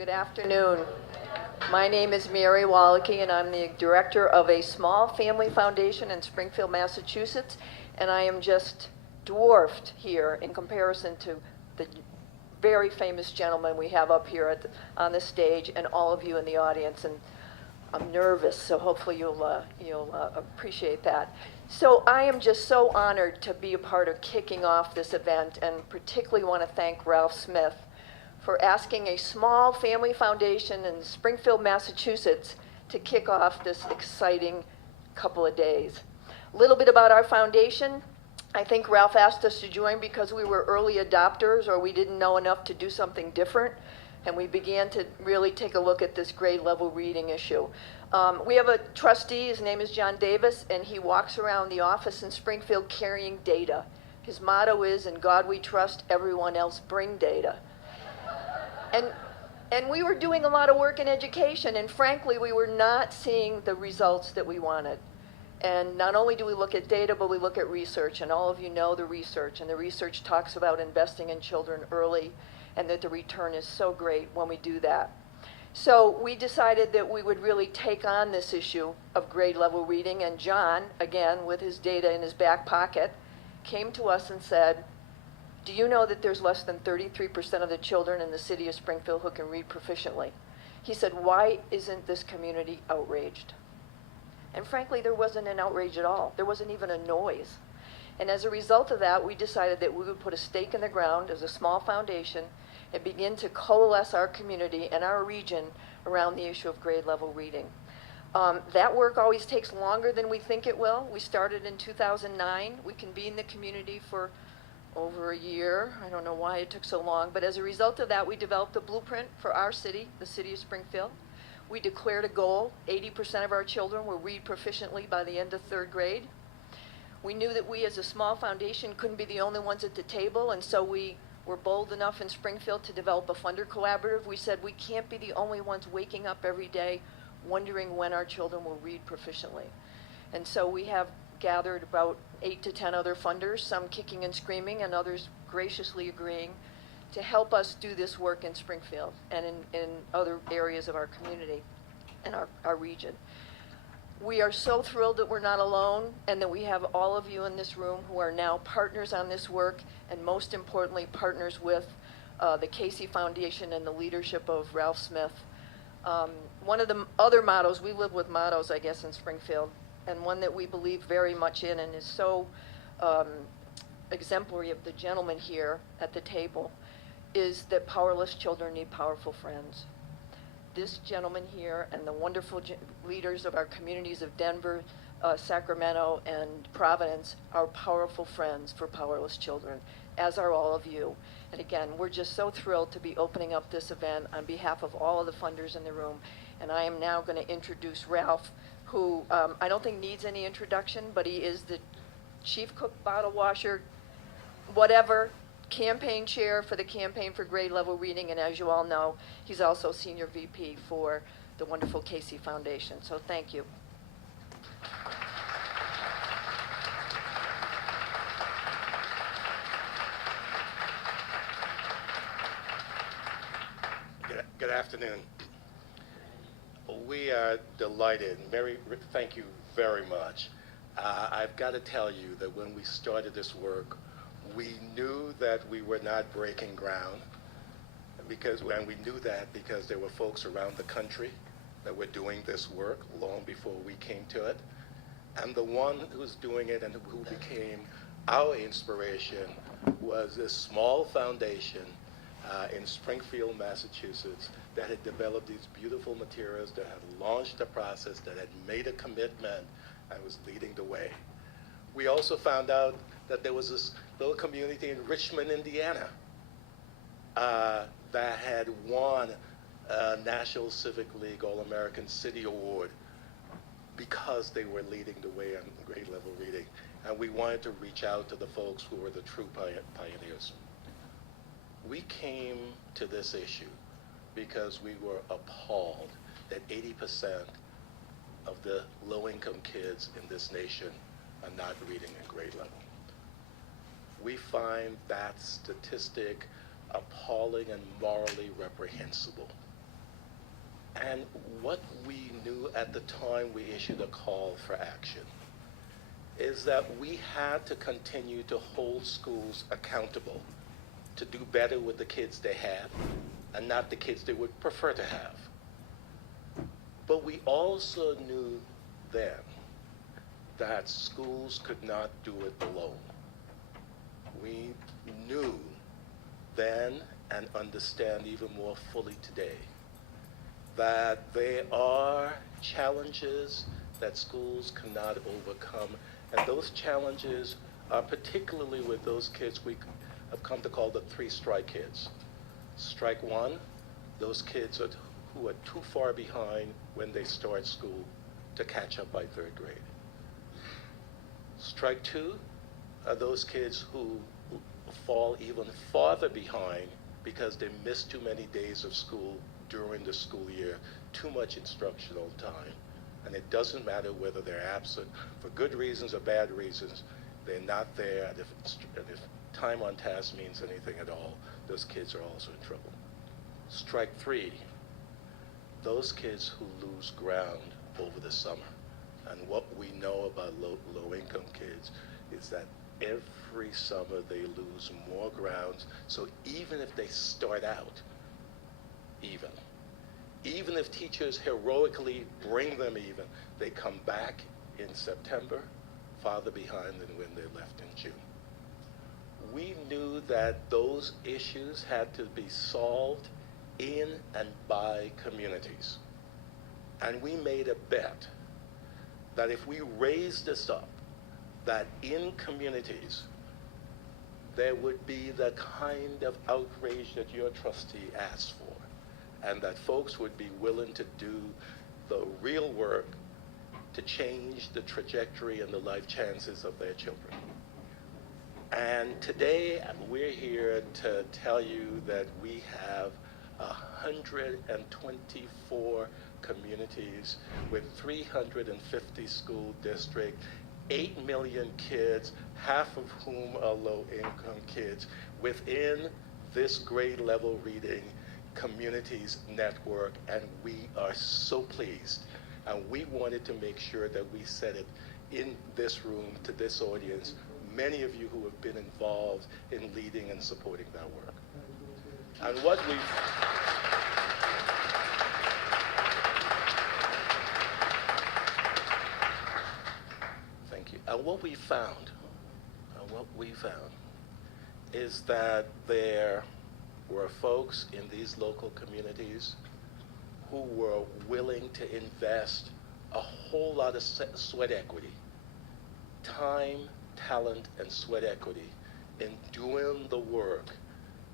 Good afternoon. My name is Mary Wallachy, and I'm the director of a small family foundation in Springfield, Massachusetts, and I am just dwarfed here in comparison to the very famous gentleman we have up here on the stage and all of you in the audience. And I'm nervous, so hopefully you'll appreciate that. So I am just so honored to be a part of kicking off this event, and particularly want to thank Ralph Smith for asking a small family foundation in Springfield, Massachusetts to kick off this exciting couple of days. A little bit about our foundation. I think Ralph asked us to join because we were early adopters, or we didn't know enough to do something different, and we began to really take a look at this grade level reading issue. We have a trustee, his name is John Davis, and he walks around the office in Springfield carrying data. His motto is, "In God we trust, everyone else bring data." And we were doing a lot of work in education, and frankly, we were not seeing the results that we wanted. And not only do we look at data, but we look at research, and all of you know the research, and the research talks about investing in children early, and that the return is so great when we do that. So we decided that we would really take on this issue of grade level reading, and John, again, with his data in his back pocket, came to us and said, "Do you know that there's less than 33% of the children in the city of Springfield who can read proficiently?" He said, "Why isn't this community outraged?" And frankly, there wasn't an outrage at all. There wasn't even a noise. And as a result of that, we decided that we would put a stake in the ground as a small foundation and begin to coalesce our community and our region around the issue of grade level reading. That work always takes longer than we think it will. We started in 2009. We can be in the community for over a year. I don't know why it took so long, but as a result of that, we developed a blueprint for our city, the city of Springfield. We declared a goal: 80% of our children will read proficiently by the end of third grade. We knew that we as a small foundation couldn't be the only ones at the table, and so we were bold enough in Springfield to develop a funder collaborative. We said we can't be the only ones waking up every day wondering when our children will read proficiently. And so we have gathered about 8 to 10 other funders, some kicking and screaming and others graciously agreeing to help us do this work in Springfield and in other areas of our community and our region. We are so thrilled that we're not alone, and that we have all of you in this room who are now partners on this work, and most importantly, partners with the Casey Foundation and the leadership of Ralph Smith. One of the other mottos, we live with mottos, I guess, in Springfield, and one that we believe very much in and is so exemplary of the gentleman here at the table, is that powerless children need powerful friends. This gentleman here and the wonderful leaders of our communities of Denver, Sacramento, and Providence are powerful friends for powerless children, as are all of you. And again, we're just so thrilled to be opening up this event on behalf of all of the funders in the room. And I am now going to introduce Ralph, who I don't think needs any introduction, but he is the chief cook, bottle washer, whatever, campaign chair for the Campaign for Grade Level Reading, and as you all know, he's also senior VP for the wonderful Casey Foundation. So thank you. Good afternoon. We are delighted. Mary, thank you very much. I've got to tell you that when we started this work, we knew that we were not breaking ground, and we knew that because there were folks around the country that were doing this work long before we came to it. And the one who's doing it and who became our inspiration was this small foundation in Springfield, Massachusetts, that had developed these beautiful materials, that had launched a process, that had made a commitment, and was leading the way. We also found out that there was this little community in Richmond, Indiana, that had won a National Civic League All-American City Award because they were leading the way on grade level reading. And we wanted to reach out to the folks who were the true pioneers. We came to this issue because we were appalled that 80% of the low-income kids in this nation are not reading at grade level. We find that statistic appalling and morally reprehensible. And what we knew at the time we issued a call for action is that we had to continue to hold schools accountable to do better with the kids they had and not the kids they would prefer to have. But we also knew then that schools could not do it alone. We knew then and understand even more fully today that there are challenges that schools cannot overcome, and those challenges are particularly with those kids we have come to call the 3 strike kids. Strike 1, those kids who are too far behind when they start school to catch up by 3rd grade. Strike 2 are those kids who fall even farther behind because they miss too many days of school during the school year, too much instructional time. And it doesn't matter whether they're absent for good reasons or bad reasons, they're not there. And if time on task means anything at all, those kids are also in trouble. Strike 3, those kids who lose ground over the summer. And what we know about low-income kids is that every summer they lose more grounds. So even if they start out even if teachers heroically bring them even, they come back in September farther behind than when they left in June. We knew that those issues had to be solved in and by communities. And we made a bet that if we raised this up, that in communities, there would be the kind of outrage that your trustee asked for, and that folks would be willing to do the real work to change the trajectory and the life chances of their children. And today, we're here to tell you that we have 124 communities with 350 school districts, 8 million kids, half of whom are low-income kids, within this grade level reading communities network, and we are so pleased. And we wanted to make sure that we said it in this room to this audience, many of you who have been involved in leading and supporting that work. And what we've And what we found is that there were folks in these local communities who were willing to invest a whole lot of sweat equity, time, talent, and sweat equity in doing the work,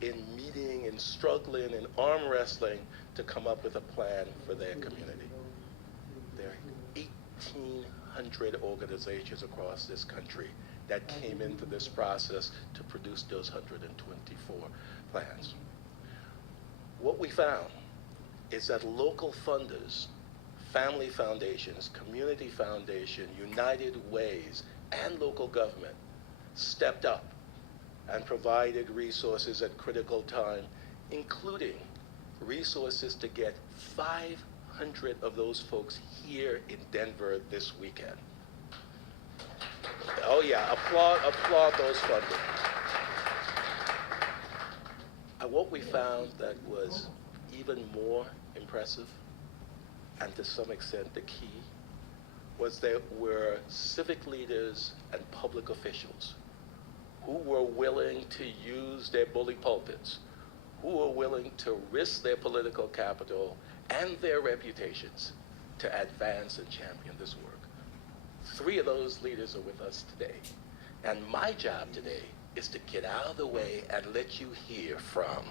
in meeting, in struggling, in arm wrestling to come up with a plan for their community. There are 1,800 organizations across this country that came into this process to produce those 124 plans. What we found is that local funders, family foundations, community foundation, United Ways, and local government stepped up and provided resources at critical time, including resources to get 500 of those folks here in Denver this weekend. Oh yeah, applaud those funders. And what we found that was even more impressive, and to some extent the key, was there were civic leaders and public officials who were willing to use their bully pulpits, who were willing to risk their political capital and their reputations to advance and champion this work. 3 of those leaders are with us today. And my job today is to get out of the way and let you hear from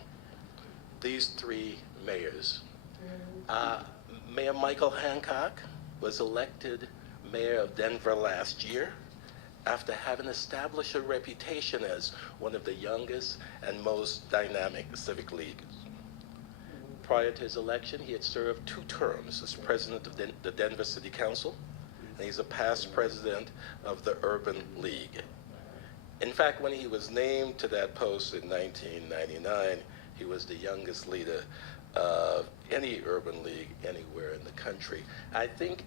these 3 mayors. Mayor Michael Hancock was elected mayor of Denver last year after having established a reputation as one of the youngest and most dynamic civic leaders. Prior to his election, he had served 2 terms as president of the Denver City Council, and he's a past president of the Urban League. In fact, when he was named to that post in 1999, he was the youngest leader any urban league anywhere in the country. I think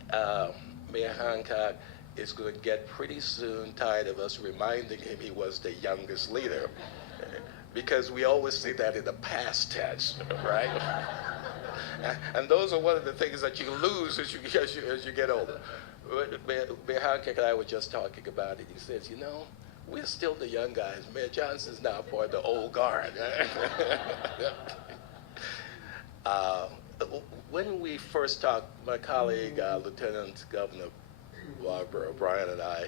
Mayor Hancock is going to get pretty soon tired of us reminding him he was the youngest leader, because we always see that in the past tense, right? And those are one of the things that you lose as you get older. Mayor Hancock and I were just talking about it. He says, you know, we're still the young guys. Mayor Johnson's now part of the old guard. When we first talked, my colleague, Lieutenant Governor Barbara O'Brien, and I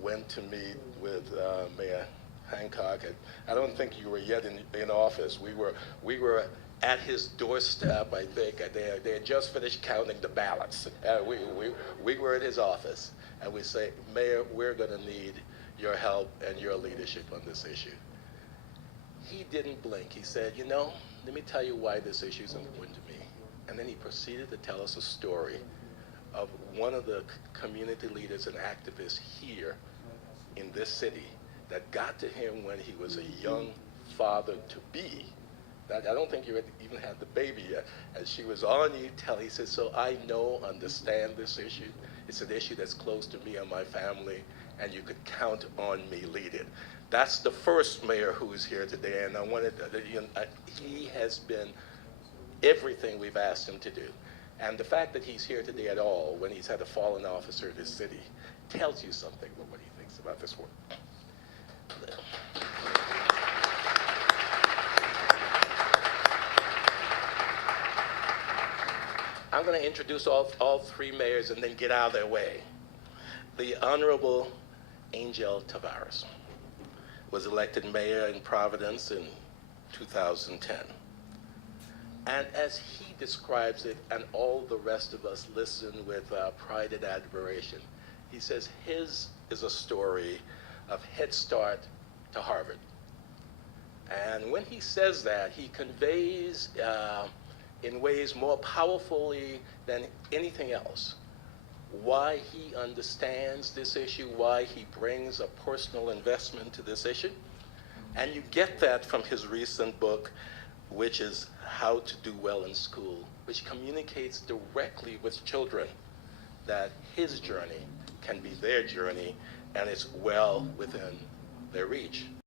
went to meet with Mayor Hancock. And I don't think you were yet in office. We were at his doorstep, I think. They had just finished counting the ballots. We were at his office, and we say, Mayor, we're going to need your help and your leadership on this issue. He didn't blink. He said, you know, let me tell you why this issue is important to me. And then he proceeded to tell us a story of one of the community leaders and activists here in this city that got to him when he was a young father-to-be. I don't think you even had the baby yet. And she was on you, he said, so I understand this issue. It's an issue that's close to me and my family, and you could count on me lead it. That's the first mayor who is here today, and I wanted he has been everything we've asked him to do. And the fact that he's here today at all, when he's had a fallen officer in this city, tells you something about what he thinks about this work. I'm going to introduce all three mayors and then get out of their way. The Honorable Angel Tavares was elected mayor in Providence in 2010. And as he describes it, and all the rest of us listen with pride and admiration, he says his is a story of Head Start to Harvard. And when he says that, he conveys in ways more powerfully than anything else why he understands this issue, why he brings a personal investment to this issue. And you get that from his recent book, which is How to Do Well in School, which communicates directly with children that his journey can be their journey, and it's well within their reach.